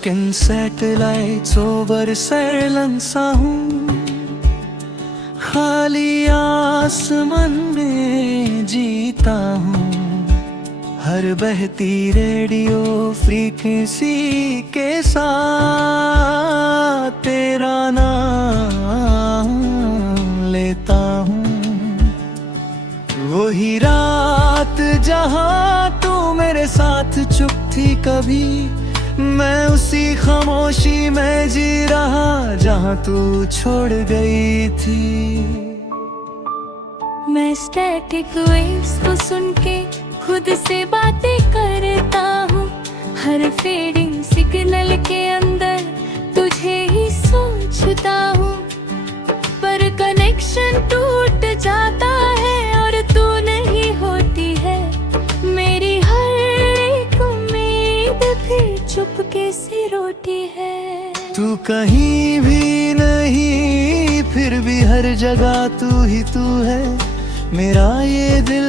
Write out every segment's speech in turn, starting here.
broken satellites over सरलंसा हूँ, खाली आसमान में जीता हूँ। हर बहती रेडियो फ्रीक्वेंसी के साथ तेरा नाम लेता हूँ। वही रात जहाँ तू मेरे साथ चुप थी कभी, मैं उसी खामोशी में जी रहा जहाँ तू छोड़ गई थी। मैं स्टैटिक वेव्स को सुन के खुद से बातें करता हूँ। हर फेडिंग सिग्नल के अंदर तुझे ही सोचता हूँ, पर कनेक्शन टूट जाता है और तू नहीं होती है। मेरी हर एक उम्मीद फिर चुपके से रोती है। तू कहीं भी नहीं, फिर भी हर जगह तू ही तू है। मेरा ये दिल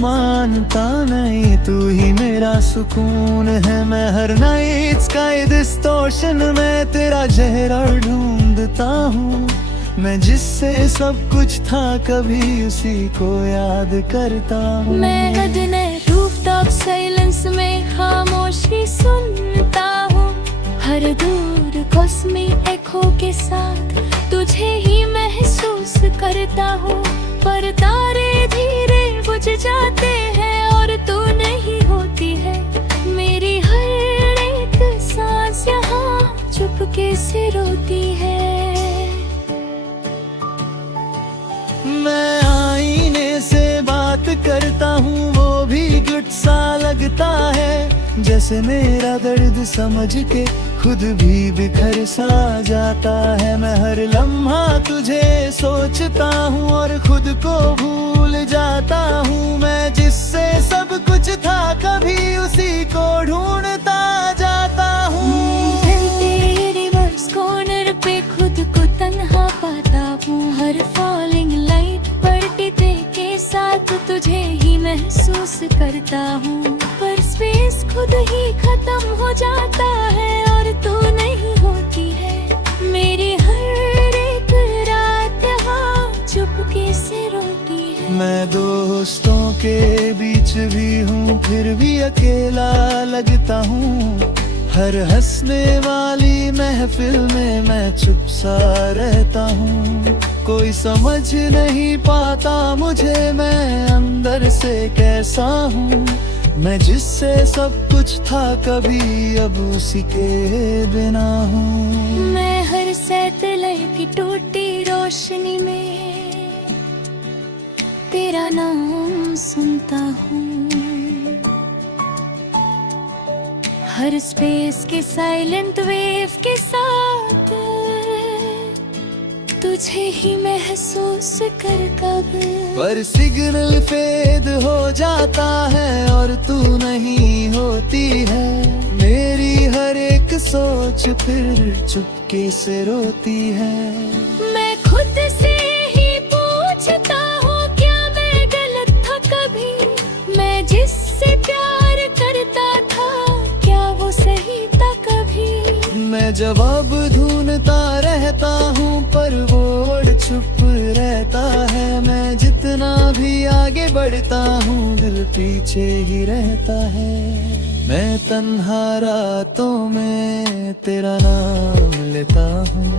मानता नहीं, तू ही मेरा सुकून है। मैं हर नाइट स्काई डिस्टॉर्शन में तेरा चेहरा ढूंढता हूँ। मैं जिससे सब कुछ था कभी उसी को याद करता हूँ। मैं हदने रूफटॉप साइलेंस में खामोशी सुनता हूँ। हर दूर कॉस्मिक एको के साथ तुझे ही महसूस करता हूँ। पर तारे धीरे बुझ जाते हैं और तू नहीं होती है। मेरी हर एक सांस यहाँ चुपके से रोती है। मैं आईने से बात करता हूँ, वो भी गुस्सा लगता है। जैसे मेरा दर्द समझ के खुद भी बिखर सा जाता है। मैं हर लम्हा तुझे सोचता हूँ और खुद को भूल जाता हूँ। मैं जिससे सब कुछ था कभी उसी को ढूंढता जाता हूँ। रिवर्स कॉर्नर पे खुद को तन्हा पाता हूँ। हर फॉलिंग लाइट पलटते के साथ तुझे ही महसूस करता हूँ। पर स्पेस खुद ही खत्म हो जाता है और तू नहीं होती है। मेरी हर एक रात यहाँ चुपके से रोती है। मैं दोस्तों के बीच भी हूँ, फिर भी अकेला लगता हूँ। हर हंसने वाली महफिल में मैं चुप सा रहता हूँ। कोई समझ नहीं पाता मुझे, मैं अंदर से कैसा हूँ। मैं जिससे सब कुछ था कभी अब उसी के बिना हूँ। मैं हर सैटेलाइट की टूटी रोशनी में तेरा नाम सुनता हूँ। हर स्पेस के साइलेंट वेव के साथ तुझे ही महसूस कर कब। पर सिग्नल फेड हो जाता है और तू नहीं होती है। मेरी हर एक सोच फिर चुपके से रोती है। मैं खुद से ही पूछता हूँ, क्या मैं गलत था कभी? मैं जिससे प्यार करता था क्या वो सही था कभी? मैं जवाब ढूंढता रहता हूँ पर वो चुप रहता है। मैं जितना भी आगे बढ़ता हूँ दिल पीछे ही रहता है। मैं तन्हा रातों में तेरा नाम लेता हूँ।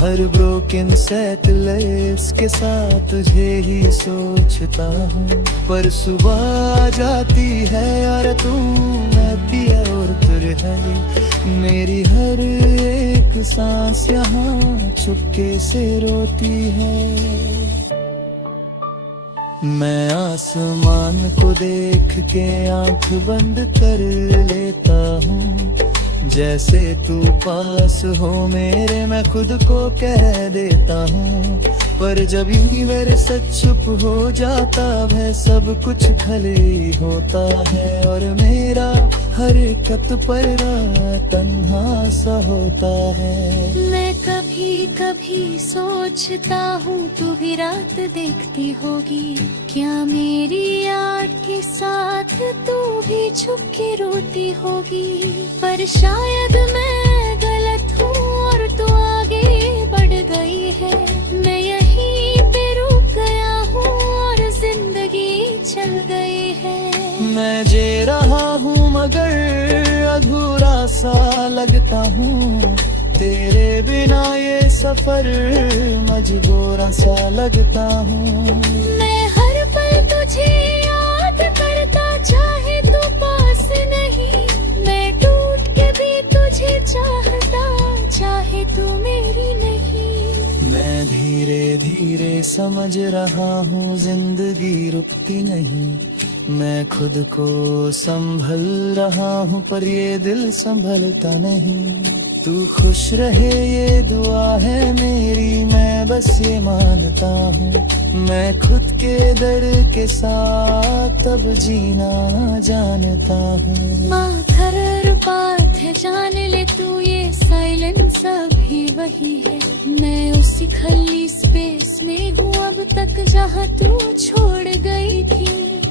हर ब्रोकन सैटेलाइट्स के साथ तुझे ही सोचता हूँ। पर सुबह आ जाती है और तू रहती है और तुर है। मेरी हर एक सांस यहाँ चुपके से रोती है। मैं आसमान को देख के आंख बंद कर लेता हूँ। जैसे तू पास हो मेरे मैं खुद को कह देता हूँ। पर जब यूनिवर्स चुप हो जाता है सब कुछ खाली होता है। और मेरा हरकत पर तन्हा सा होता है। मैं कभी कभी सोचता हूँ तू भी रात देखती होगी, क्या मेरी याद के साथ तू भी छुप के रोती होगी। पर शायद मैं गलत हूँ और तू आगे बढ़ गई है, मैं यहीं पे रुक गया हूँ और जिंदगी चल गई है। मैं जी रहा हूँ मगर अधूरा सा लगता हूँ, तेरे बिना ये सफर मजबूरा सा लगता हूँ। मैं हर पल तुझे याद करता, चाहे तू पास नहीं, मैं टूट के भी तुझे चाहता, चाहे तू मेरी नहीं। मैं धीरे धीरे समझ रहा हूँ जिंदगी रुकती नहीं, मैं खुद को संभल रहा हूँ पर ये दिल संभलता नहीं। तू खुश रहे ये दुआ है मेरी, मैं बस ये मानता हूँ, मैं खुद के दर्द के साथ अब जीना जानता हूँ। माथर बात है जान ले तू, ये साइलेंस अभी वही है, मैं उसी खाली स्पेस में हूँ अब तक जहाँ तू छोड़ गई थी।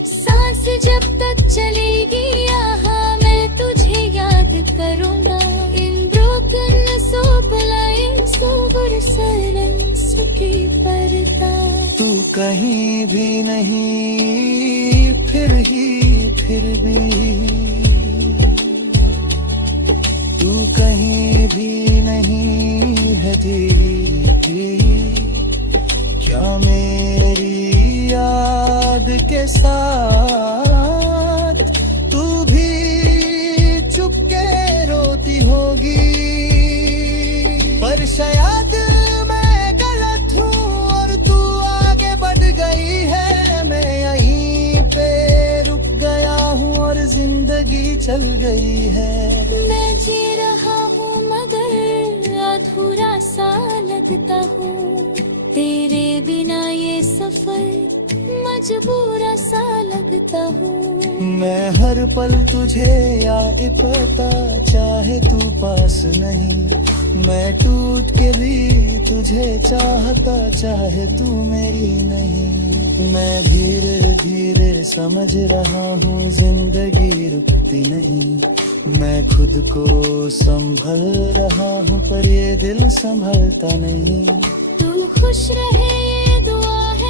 सांस जब तक चलेगी यहाँ मैं तुझे याद करूँगा, in broken soap lines over silence की पर्दा। तू कहीं भी नहीं फिर भी, तू कहीं भी नहीं है धीरे भी, क्या मेरी याद के साथ तू भी चुपके रोती होगी। पर शायद मैं गलत हूँ और तू आगे बढ़ गई है, मैं यहीं पे रुक गया हूँ और जिंदगी चल गई है। मैं जी रहा हूँ मगर अधूरा सा लगता हूँ, तेरे बिना ये सफर मजबूरा सा लगता हूँ। मैं हर पल तुझे याद पता, चाहे तू पास नहीं, मैं टूट के भी तुझे चाहता, चाहे तू मेरी नहीं। मैं धीरे धीरे समझ रहा हूँ जिंदगी रुकती नहीं, मैं खुद को संभल रहा हूँ पर ये दिल संभलता नहीं। तू खुश रहे ये दुआ है